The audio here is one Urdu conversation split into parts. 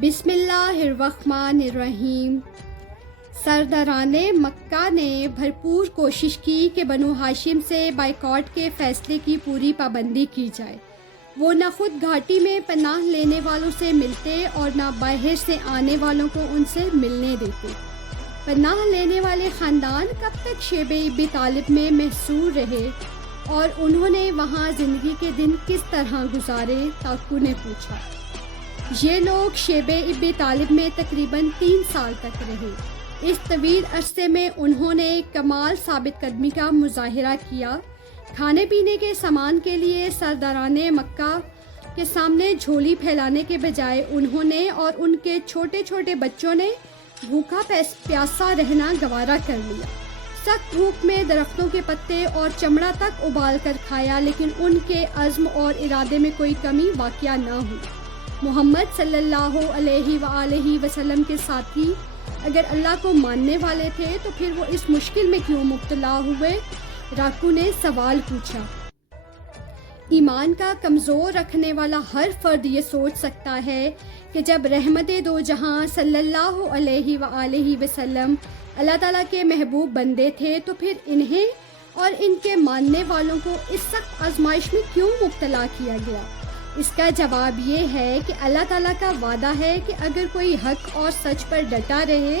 بسم اللہ الرحمن الرحیم۔ سرداران مکہ نے بھرپور کوشش کی کہ بنو ہاشم سے بائیکاٹ کے فیصلے کی پوری پابندی کی جائے۔ وہ نہ خود گھاٹی میں پناہ لینے والوں سے ملتے اور نہ باہر سے آنے والوں کو ان سے ملنے دیتے۔ پناہ لینے والے خاندان کب تک شیب ابی طالب میں محصور رہے اور انہوں نے وہاں زندگی کے دن کس طرح گزارے؟ تاکو نے پوچھا۔ یہ لوگ شیب ابی طالب میں تقریباً 3 سال تک رہے۔ اس طویل عرصے میں انہوں نے کمال ثابت قدمی کا مظاہرہ کیا۔ کھانے پینے کے سامان کے لیے سرداران مکہ کے سامنے جھولی پھیلانے کے بجائے انہوں نے اور ان کے چھوٹے چھوٹے بچوں نے بھوکا پیاسا رہنا گوارا کر لیا۔ سخت دھوپ میں درختوں کے پتے اور چمڑا تک ابال کر کھایا، لیکن ان کے عزم اور ارادے میں کوئی کمی واقع نہ ہوئی۔ محمد صلی اللہ علیہ وآلہ وسلم کے ساتھی اگر اللہ کو ماننے والے تھے تو پھر وہ اس مشکل میں کیوں مبتلا ہوئے؟ راکو نے سوال پوچھا۔ ایمان کا کمزور رکھنے والا ہر فرد یہ سوچ سکتا ہے کہ جب رحمت دو جہاں صلی اللہ علیہ وآلہ وسلم اللہ تعالیٰ کے محبوب بندے تھے تو پھر انہیں اور ان کے ماننے والوں کو اس سخت آزمائش میں کیوں مبتلا کیا گیا؟ اس کا جواب یہ ہے کہ اللہ تعالیٰ کا وعدہ ہے کہ اگر کوئی حق اور سچ پر ڈٹا رہے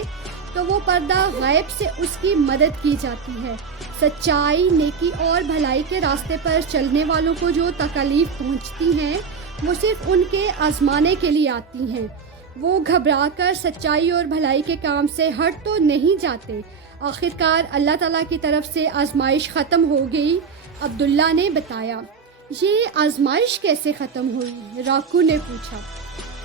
تو وہ پردہ غیب سے اس کی مدد کی جاتی ہے۔ سچائی، نیکی اور بھلائی کے راستے پر چلنے والوں کو جو تکالیف پہنچتی ہیں وہ صرف ان کے آزمانے کے لیے آتی ہیں۔ وہ گھبرا کر سچائی اور بھلائی کے کام سے ہٹ تو نہیں جاتے۔ آخرکار اللہ تعالیٰ کی طرف سے آزمائش ختم ہو گئی۔ عبداللہ نے بتایا۔ یہ آزمائش کیسے ختم ہوئی؟ راکو نے پوچھا۔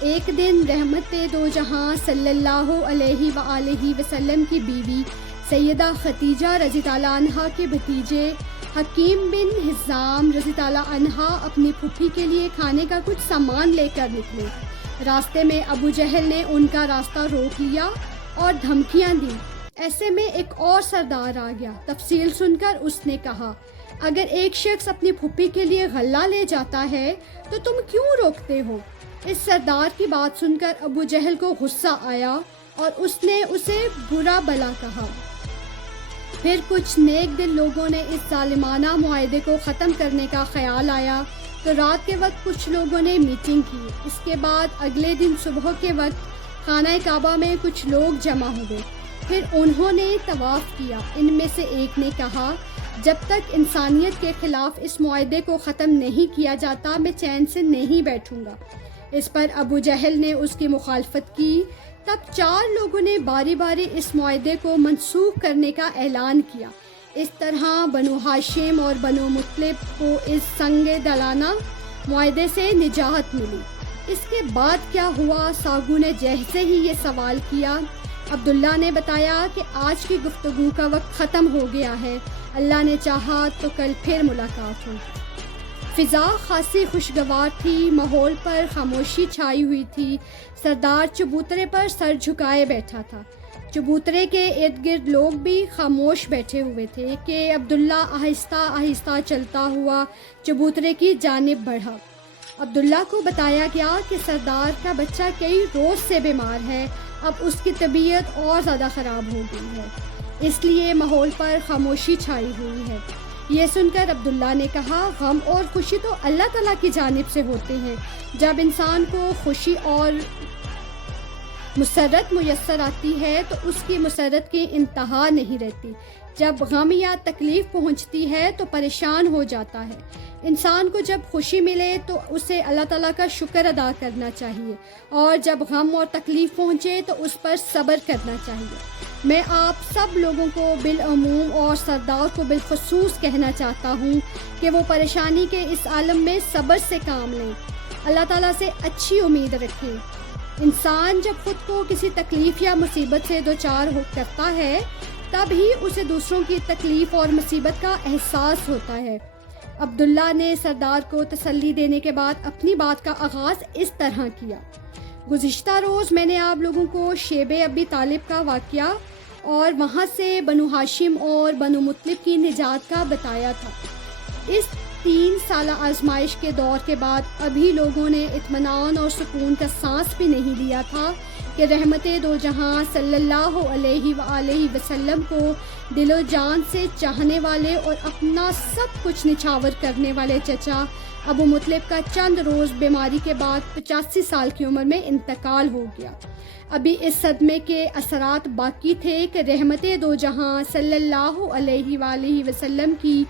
ایک دن رحمت دو جہاں صلی اللہ علیہ وآلہ وسلم کی بیوی سیدہ خدیجہ رضی اللہ عنہا کے بھتیجے حکیم بن حزام رضی اللہ عنہا اپنی پھوپھی کے لیے کھانے کا کچھ سامان لے کر نکلے۔ راستے میں ابو جہل نے ان کا راستہ روک لیا اور دھمکیاں دیں۔ ایسے میں ایک اور سردار آ گیا۔ تفصیل سن کر اس نے کہا، اگر ایک شخص اپنی پھوپھی کے لیے غلہ لے جاتا ہے تو تم کیوں روکتے ہو؟ اس سردار کی بات سن کر ابو جہل کو غصہ آیا اور اس نے اسے برا بلا کہا۔ پھر کچھ نیک دل لوگوں نے اس ظالمانہ معاہدے کو ختم کرنے کا خیال آیا تو رات کے وقت کچھ لوگوں نے میٹنگ کی۔ اس کے بعد اگلے دن صبح کے وقت خانہ کعبہ میں کچھ لوگ جمع ہوئے۔ پھر انہوں نے طواف کیا۔ ان میں سے ایک نے کہا، جب تک انسانیت کے خلاف اس معاہدے کو ختم نہیں کیا جاتا میں چین سے نہیں بیٹھوں گا۔ اس پر ابو جہل نے اس کی مخالفت کی۔ تب 4 لوگوں نے باری باری اس معاہدے کو منسوخ کرنے کا اعلان کیا۔ اس طرح بنو ہاشم اور بنو مطلب کو اس سنگ دلانہ معاہدے سے نجات ملی۔ اس کے بعد کیا ہوا؟ ساگو نے جیسے ہی یہ سوال کیا۔ عبداللہ نے بتایا کہ آج کی گفتگو کا وقت ختم ہو گیا ہے، اللہ نے چاہا تو کل پھر ملاقات ہو۔ فضا خاصی خوشگوار تھی، ماحول پر خاموشی چھائی ہوئی تھی۔ سردار چبوترے پر سر جھکائے بیٹھا تھا۔ چبوترے کے ارد گرد لوگ بھی خاموش بیٹھے ہوئے تھے کہ عبداللہ آہستہ آہستہ چلتا ہوا چبوترے کی جانب بڑھا۔ عبداللہ کو بتایا گیا کہ سردار کا بچہ کئی روز سے بیمار ہے، اب اس کی طبیعت اور زیادہ خراب ہو گئی ہے، اس لیے ماحول پر خاموشی چھائی ہوئی ہے۔ یہ سن کر عبداللہ نے کہا، غم اور خوشی تو اللہ تعالیٰ کی جانب سے ہوتے ہیں۔ جب انسان کو خوشی اور مسرت میسر آتی ہے تو اس کی مسرت کی انتہا نہیں رہتی۔ جب غم یا تکلیف پہنچتی ہے تو پریشان ہو جاتا ہے۔ انسان کو جب خوشی ملے تو اسے اللہ تعالیٰ کا شکر ادا کرنا چاہیے، اور جب غم اور تکلیف پہنچے تو اس پر صبر کرنا چاہیے۔ میں آپ سب لوگوں کو بالعموم اور سردار کو بالخصوص کہنا چاہتا ہوں کہ وہ پریشانی کے اس عالم میں صبر سے کام لیں، اللہ تعالیٰ سے اچھی امید رکھیں۔ انسان جب خود کو کسی تکلیف یا مصیبت سے دوچار کرتا ہے تب ہی اسے دوسروں کی تکلیف اور مصیبت کا احساس ہوتا ہے۔ عبداللہ نے سردار کو تسلی دینے کے بعد اپنی بات کا آغاز اس طرح کیا۔ گزشتہ روز میں نے آپ لوگوں کو شیب ابی طالب کا واقعہ اور وہاں سے بنو ہاشم اور بنو مطلب کی نجات کا بتایا تھا۔ اس 3 سالہ آزمائش کے دور کے بعد ابھی لوگوں نے اطمینان اور سکون کا سانس بھی نہیں لیا تھا کہ رحمت دو جہاں صلی اللہ علیہ وآلہ وسلم کو دل و جان سے چاہنے والے اور اپنا سب کچھ نچھاور کرنے والے چچا ابو مطلب کا چند روز بیماری کے بعد 85 سال کی عمر میں انتقال ہو گیا۔ ابھی اس صدمے کے اثرات باقی تھے کہ رحمت دو جہاں صلی اللہ علیہ وآلہ وسلم کی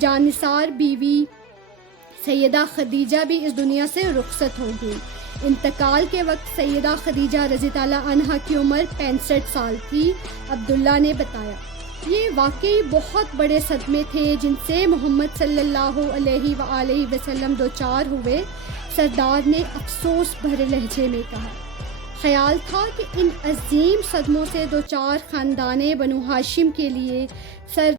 جانثار بیوی سیدہ خدیجہ بھی اس دنیا سے رخصت ہو گئی۔ انتقال کے وقت سیدہ خدیجہ رضی اللہ عنہا کی عمر 65 سال تھی۔ عبداللہ نے بتایا، یہ واقعی بہت بڑے صدمے تھے جن سے محمد صلی اللہ علیہ وآلہ وسلم دوچار ہوئے۔ سردار نے افسوس بھرے لہجے میں کہا، خیال تھا کہ ان عظیم صدموں سے دوچار خاندان بنو ہاشم کے لیے